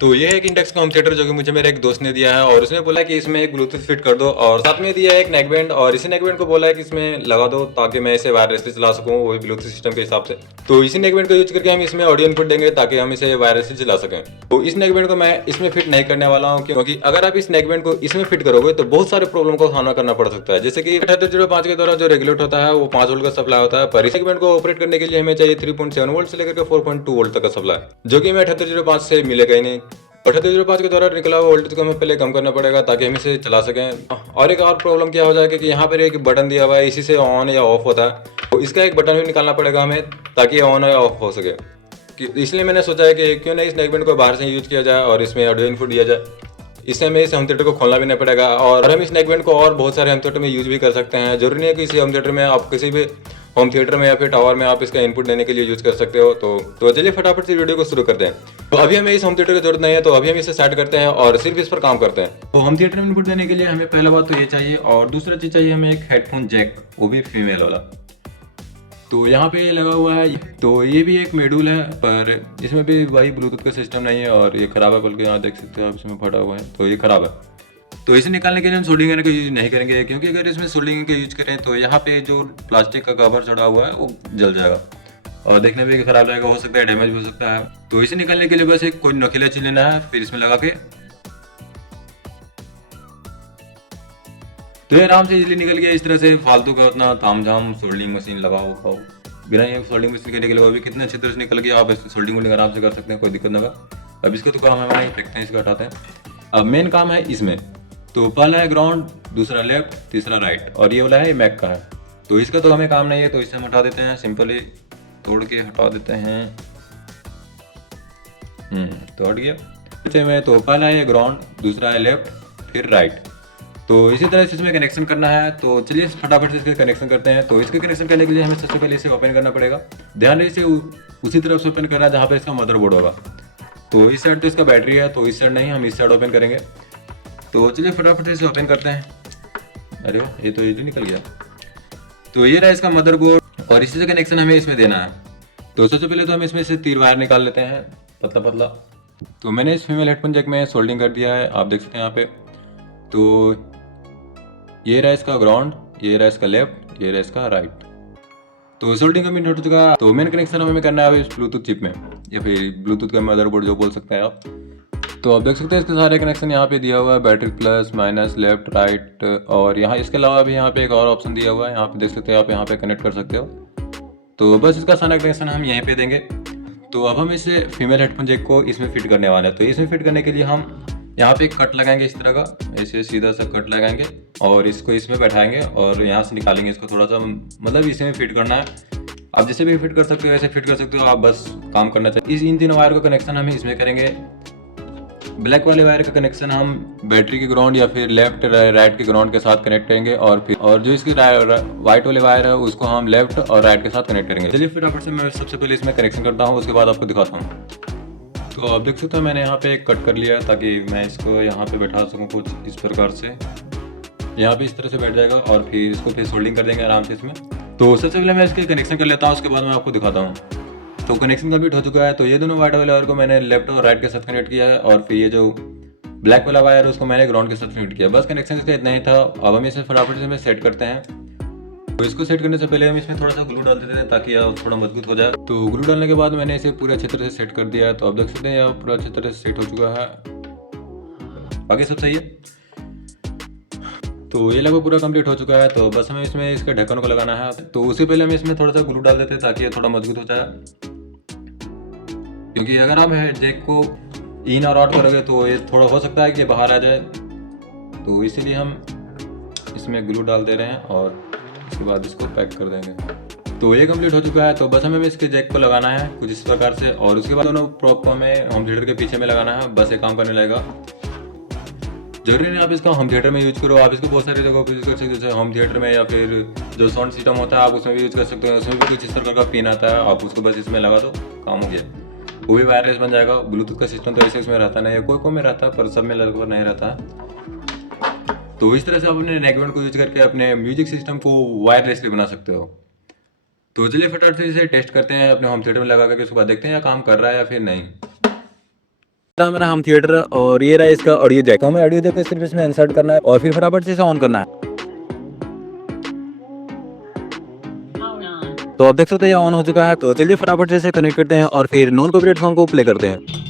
तो ये है एक इंटेक्स का होम थिएटर जो कि मुझे मेरे एक दोस्त ने दिया है और उसने बोला कि इसमें एक ब्लूटूथ फिट कर दो और साथ में दिया है एक नेक बैंड और इसी नेक बैंड को बोला है कि इसमें लगा दो ताकि मैं इसे वायरलेसली चला सकूं वही ब्लूटूथ सिस्टम के हिसाब से। तो इसी नेक बैंड को यूज करके हम इसमें ऑडियो इनपुट देंगे ताकि हम इसे वायरलेसली चला सकें। तो इस नेक बैंड को मैं इसमें फिट नहीं करने वाला हूँ क्योंकि अगर आप इस नेक बैंड को इसमें फिट करोगे तो बहुत सारे प्रॉब्लम का सामना करना पड़ सकता है। जैसे कि 7805 के द्वारा जो रेगुलेट होता है वो 5 वोल्ट का सप्लाई होता है, पर इस सेगमेंट को ऑपरेट करने के लिए हमें चाहिए 3.7 वोल्ट से लेकर के 4.2 वोल्ट तक का सप्लाई, जो कि हमें 7805 से मिलेगा ही नहीं। 7805 के द्वारा निकला हुआ वोल्टेज को हमें पहले कम करना पड़ेगा ताकि हम इसे चला सकें। और एक और प्रॉब्लम क्या हो जाएगा कि यहाँ पर एक बटन दिया हुआ है, इसी से ऑन या ऑफ होता है, तो इसका एक बटन भी निकालना पड़ेगा हमें ताकि ऑन या ऑफ हो सके। इसलिए मैंने सोचा है कि क्यों नहीं इस नेकबैंड को बाहर से यूज किया जाए और इसमें ऑडियो इनपुट दिया जाए। इससे हमें इस होम थिएटर को खोलना भी नहीं पड़ेगा और हम इस नेकबैंड को और बहुत सारे होम थिएटर में यूज भी कर सकते हैं। जरूरी नहीं है कि इसी होम थिएटर में आप किसी भी होम थिएटर में या फिर टावर में आप इसका इनपुट देने के लिए यूज कर सकते हो। तो चलिए फटाफट से वीडियो को शुरू करते हैं। तो अभी हमें इस होम थिएटर की जरूरत नहीं है, तो अभी हम इसे सेट करते हैं और सिर्फ इस पर काम करते हैं। तो होम थिएटर में इनपुट देने के लिए हमें पहला बात तो ये चाहिए और दूसरा चीज चाहिए हमें एक हेडफोन जैक, वो भी फीमेल वाला। तो यहाँ पे लगा हुआ है, तो ये भी एक मॉड्यूल है पर इसमें भी वही ब्लूटूथ का सिस्टम नहीं है और ये खराब है, बल्कि यहाँ देख सकते हो आप इसमें फटा हुआ है, तो ये खराब है। तो इसे निकालने के लिए हम सोल्डिंग आयरन का यूज नहीं करेंगे क्योंकि अगर इसमें सोल्डिंग का यूज करें तो यहाँ पे जो प्लास्टिक का कवर चढ़ा हुआ है वो जल जाएगा और देखने में भी खराब लगेगा, हो सकता है डैमेज हो सकता है। तो इसे निकालने के लिए बस एक कोई नोकीला चीज लेना है, फिर इसमें लगा के तो ये आराम से इजीली निकल गया। इस तरह से फालतू का उतना तामझाम सोल्डिंग मशीन लगाओ खाओ बिना ये सोल्डिंग मशीन के निकलेगा, अभी कितने अच्छी तरह से निकल गया। आप इसको सोल्डिंग वोल्डिंग आराम से कर सकते हैं, कोई दिक्कत ना होगा। अब इसका तो काम है वहीं फेंकते हैं, इसको हटाते हैं। अब मेन काम है इसमें, तो पहला है ग्राउंड, दूसरा लेफ्ट, तीसरा राइट और ये वाला है मैक का है। तो इसका तो हमें काम नहीं है, तो इसे हम हटा देते हैं, सिंपली तोड़ के हटा देते हैं। तो हट गया। पीछे में तो पहला है ग्राउंड, दूसरा है लेफ्ट, फिर राइट। तो इसी तरह से इसमें कनेक्शन करना है। तो चलिए फटाफट से इसके कनेक्शन करते हैं। तो इसके कनेक्शन करने के लिए हमें सबसे पहले इसे ओपन करना पड़ेगा। ध्यान इसे उसी तरफ से ओपन करना है जहाँ पे इसका मदरबोर्ड होगा। तो इस साइड तो इसका बैटरी है, तो इस साइड नहीं, हम इस साइड ओपन करेंगे। तो चलिए फटाफट से इसे ओपन करते हैं। अरे वाह, ये तो इजीली निकल गया। तो ये रहा इसका मदरबोर्ड और इसी से कनेक्शन हमें इसमें देना है। तो सबसे पहले तो हम इसमें से 3 वायर निकाल लेते हैं, पतला पतला। तो मैंने इस फीमेल हेडफोन जैक में सोल्डिंग कर दिया है, आप देख सकते हैं यहाँ पे। तो ये रहा इसका ग्राउंड, ये रहा इसका लेफ्ट, ये रहा इसका राइट। तो सोल्डिंग कंप्लीट हो चुका। तो मेन कनेक्शन हमें करना है इस ब्लूटूथ चिप में या फिर ब्लूटूथ का मदरबोर्ड जो बोल सकते हैं आप। तो आप देख सकते हैं इसके सारे कनेक्शन यहाँ पे दिया हुआ है, battery plus minus left right. और यहाँ इसके अलावा भी यहाँ पे एक और ऑप्शन दिया हुआ है, यहाँ पे देख सकते हैं आप, यहाँ पे कनेक्ट कर सकते हो। तो बस इसका सारा कनेक्शन हम यहीं पे देंगे। तो अब हम इसे फीमेल हेडफोन जैक को इसमें फिट करने वाले हैं। तो इसमें फिट करने के लिए हम यहाँ पे कट लगाएंगे, इस तरह का ऐसे सीधा सा कट लगाएंगे और इसको इसमें बैठाएंगे और यहाँ से निकालेंगे इसको थोड़ा सा, मतलब इसमें फिट करना है। आप जैसे भी फिट कर सकते हो वैसे फिट कर सकते हो, आप बस काम करना चाहिए। इन तीनों वायर का कनेक्शन हम इसमें करेंगे। ब्लैक वाले वायर का कनेक्शन हम बैटरी के ग्राउंड या फिर लेफ्ट राइट के ग्राउंड के साथ कनेक्ट करेंगे और जो इसकी व्हाइट वाले वायर है उसको हम लेफ्ट और राइट के साथ कनेक्ट करेंगे। चलिए फटाफट से मैं सबसे पहले इसमें कनेक्शन करता हूँ, उसके बाद आपको दिखाता हूँ। तो आप देख सकते हो मैंने यहाँ पे कट कर लिया ताकि मैं इसको यहाँ पे बैठा सकूँ कुछ इस प्रकार से। यहाँ पे इस तरह से बैठ जाएगा और फिर इसको फिर सोल्डिंग कर देंगे आराम से इसमें। तो सबसे पहले मैं इसके कनेक्शन कर लेता हूँ, उसके बाद मैं आपको दिखाता हूँ। तो कनेक्शन कंप्लीट हो चुका है। तो ये दोनों वाइट वाले वायर को मैंने लेफ्ट और राइट के साथ कनेक्ट किया है और फिर ये जो ब्लैक वाला वायर है उसको मैंने ग्राउंड के साथ कनेक्ट किया। बस कनेक्शन इसका इतना ही था। अब हम इसे फटाफट से सेट करते हैं। तो इसको सेट करने से पहले हम इसमें थोड़ा सा ग्लू डाल देते हैं ताकि यह थोड़ा मजबूत हो जाए। तो ग्लू डालने के बाद मैंने इसे पूरे अच्छी तरह से सेट कर दिया है। तो आप देख सकते हैं यह पूरा अच्छी तरह से सेट हो चुका है, बाकी सब सही है। तो ये लगभग पूरा कंप्लीट हो चुका है। तो बस हमें इसमें इसके ढक्कन को लगाना है। तो उससे पहले हम इसमें थोड़ा सा ग्लू डाल देते हैं ताकि ये थोड़ा मजबूत हो जाए, क्योंकि अगर हम जैक को इन और आउट करोगे तो ये थोड़ा हो सकता है कि बाहर आ जाए। तो इसीलिए हम इसमें ग्लू डाल दे रहे हैं और उसके बाद इसको पैक कर देंगे। तो ये कंप्लीट हो चुका है। तो बस हमें इसके जैक को लगाना है कुछ इस प्रकार से और उसके बाद दोनों प्रॉप को हमें होम थिएटर के पीछे में लगाना है। बस ये काम करने लगेगा। जरूरी नहीं आप इसका होम थिएटर में यूज करो, आप इसको बहुत सारी जगहों पर यूज कर सकते हो, जैसे होम थिएटर में या फिर जो साउंड सिस्टम होता है आप उसमें भी यूज कर सकते हो। उसमें भी कुछ इस प्रकार का पिन आता है, आप उसको बस इसमें लगा दो, काम हो गया। वो भी वायरलेस बन जाएगा। ब्लूटूथ का सिस्टम तो ऐसे इसमें रहता नहीं है, कोई में रहता है पर सब में लगभग नहीं रहता है। तो इस तरह से आप अपने नेकबैंड को यूज करके अपने म्यूजिक सिस्टम को वायरलेसली बना सकते हो। तो चलिए फटाफट से इसे टेस्ट करते हैं अपने होम थिएटर में लगा करके, उसके बाद देखते हैं या काम कर रहा है या फिर नहीं। मेरा हम थिएटर और ये रहा इसका ऑडियो जैक। हमें ऑडियो जैक सिर्फ इसमें इंसर्ट करना है और फिर फटाफट से इसे ऑन करना है। तो आप देख सकते हैं ये ऑन हो चुका है। तो चलिए फटाफट से इसे कनेक्ट करते हैं और फिर नॉन कॉपीराइट सॉन्ग को प्ले करते हैं।